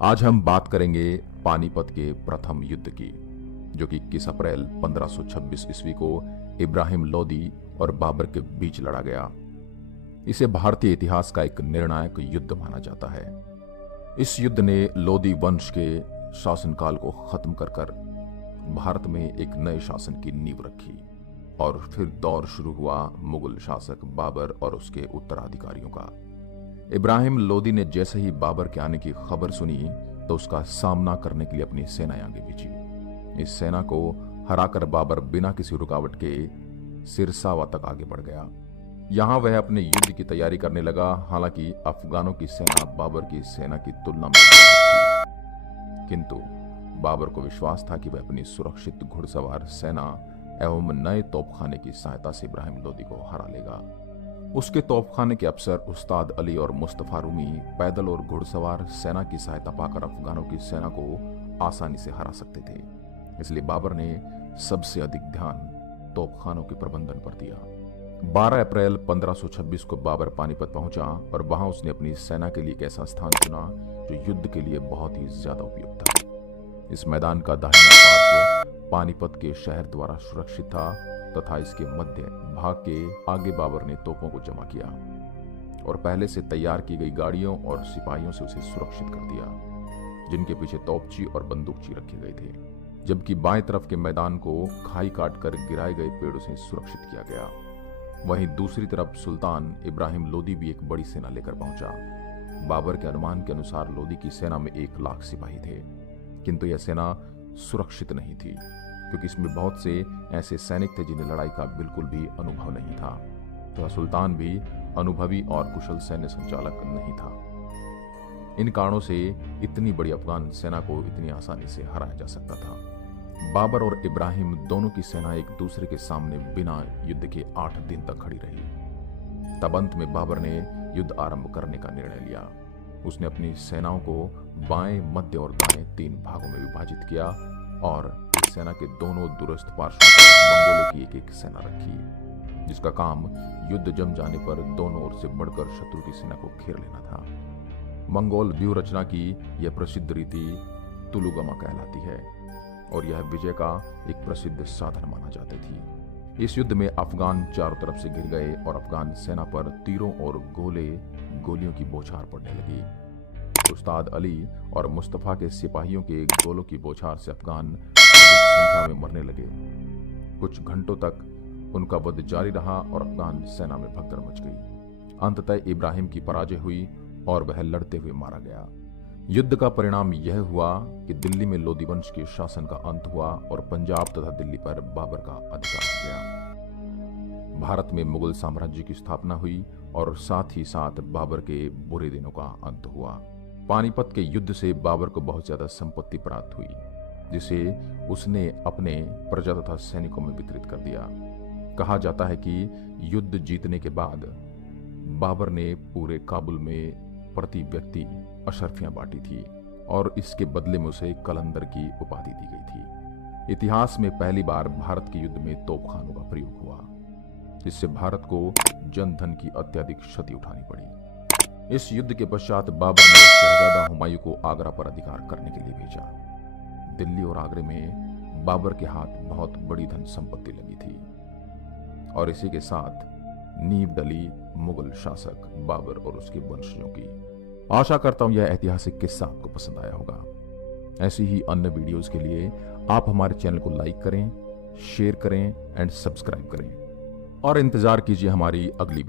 आज हम बात करेंगे पानीपत के प्रथम युद्ध की, जो कि 21 अप्रैल 1526 ईस्वी को इब्राहिम लोदी और बाबर के बीच लड़ा गया। इसे भारतीय इतिहास का एक निर्णायक युद्ध माना जाता है। इस युद्ध ने लोदी वंश के शासनकाल को खत्म कर भारत में एक नए शासन की नींव रखी और फिर दौर शुरू हुआ मुगल शासक बाबर और उसके उत्तराधिकारियों का। इब्राहिम लोदी ने जैसे ही बाबर के आने की खबर सुनी तो उसका सामना करने के लिए अपनी सेनाएं आगे भेजी। इस सेना को हराकर बाबर बिना किसी रुकावट के सिरसावा तक आगे बढ़ गया। यहां वह अपने युद्ध की तैयारी करने लगा। हालांकि अफगानों की सेना बाबर की सेना की तुलना में थी, किंतु बाबर को विश्वास था कि वह अपनी सुरक्षित घुड़सवार सेना एवं नए तोपखाने की सहायता से इब्राहिम लोदी को हरा लेगा। उसके तोपखाने के अफसर उस्ताद अली और मुस्तफा रूमी पैदल और घुड़सवार सेना की सहायता पाकर अफगानों की सेना को आसानी से हरा सकते थे। इसलिए बाबर ने सबसे अधिक ध्यान तोपखानों के प्रबंधन पर दिया। 12 अप्रैल 1526 को बाबर पानीपत पहुंचा और वहां उसने अपनी सेना के लिए एक ऐसा स्थान चुना जो युद्ध के लिए बहुत ही ज्यादा उपयुक्त था। इस मैदान का दाहिना पार्श्व पानीपत के शहर द्वारा सुरक्षित था तथा इसके मध्य भाग के आगे बाबर ने तोपों को जमा किया और पहले से तैयार की गई गाड़ियों और सिपाहियों से उसे सुरक्षित कर दिया, जिनके पीछे तोपची और बंदूकची रखे गए थे। जबकि बाएं तरफ के मैदान को खाई काटकर गिराए गए पेड़ों से सुरक्षित किया गया। वहीं दूसरी तरफ सुल्तान इब्राहिम लोदी भी एक बड़ी सेना लेकर पहुंचा। बाबर के अनुमान के अनुसार लोदी की सेना में 1 लाख सिपाही थे, किंतु यह सेना सुरक्षित नहीं थी क्योंकि इसमें बहुत से ऐसे सैनिक थे जिन्हें लड़ाई का बिल्कुल भी अनुभव नहीं था, तो सुल्तान भी अनुभवी और कुशल सैन्य संचालक नहीं था। इन कारणों से इतनी बड़ी अफगान सेना को इतनी आसानी से हराया जा सकता था। बाबर और इब्राहिम दोनों की सेना एक दूसरे के सामने बिना युद्ध के 8 दिन तक खड़ी रही। तब अंत में बाबर ने युद्ध आरंभ करने का निर्णय लिया। उसने अपनी सेनाओं को बाएं, मध्य और दाएं 3 भागों में विभाजित किया और सेना के दोनों दूरस्थ पार्श्वों पर मंगोलों की एक सेना रखी, जिसका काम युद्ध जम जाने पर दोनों ओर से बढ़कर शत्रु की सेना को घेर लेना था। मंगोल व्यूह रचना की यह प्रसिद्ध रीति तुलुगमा कहलाती है और यह विजय का एक प्रसिद्ध साधन माना जाती थी। इस युद्ध में अफगान चारों तरफ से घिर गए और अफगान सेना पर तीरों और गोलियों की बौछार पड़ने लगी। उस्ताद अली और मुस्तफा के सिपाहियों के गोलों की बौछार से अफगान संख्या में मरने लगे। कुछ घंटों तक उनका वध जारी रहा और अफगान सेना में भगदड़ मच गई। अंततः इब्राहिम की पराजय हुई और वह लड़ते हुए मारा गया। युद्ध का परिणाम यह हुआ कि दिल्ली में लोदी वंश के शासन का अंत हुआ और पंजाब तथा दिल्ली पर बाबर का अधिकार हो गया। भारत में मुगल साम्राज्य की स्थापना हुई और साथ ही साथ बाबर के बुरे दिनों का अंत हुआ। पानीपत के युद्ध से बाबर को बहुत ज्यादा संपत्ति प्राप्त हुई, जिसे उसने अपने प्रजा तथा सैनिकों में वितरित कर दिया। कहा जाता है कि युद्ध जीतने के बाद बाबर ने पूरे काबुल में प्रति व्यक्ति अशर्फियां बांटी थी और इसके बदले में उसे कलंदर की उपाधि दी गई थी। इतिहास में पहली बार भारत के युद्ध में तोपखानों का प्रयोग हुआ, जिससे भारत को जनधन की अत्यधिक क्षति उठानी पड़ी। इस युद्ध के पश्चात बाबर ने शहजादा हुमायूं को आगरा पर अधिकार करने के लिए भेजा। दिल्ली और आगरे में बाबर के हाथ बहुत बड़ी धन संपत्ति लगी थी और इसी के साथ नींव डली मुगल शासक बाबर और उसके वंशजों की। आशा करता हूं यह ऐतिहासिक किस्सा आपको पसंद आया होगा। ऐसी ही अन्य वीडियोस के लिए आप हमारे चैनल को लाइक करें, शेयर करें एंड सब्सक्राइब करें और इंतजार कीजिए हमारी अगली वीडियो।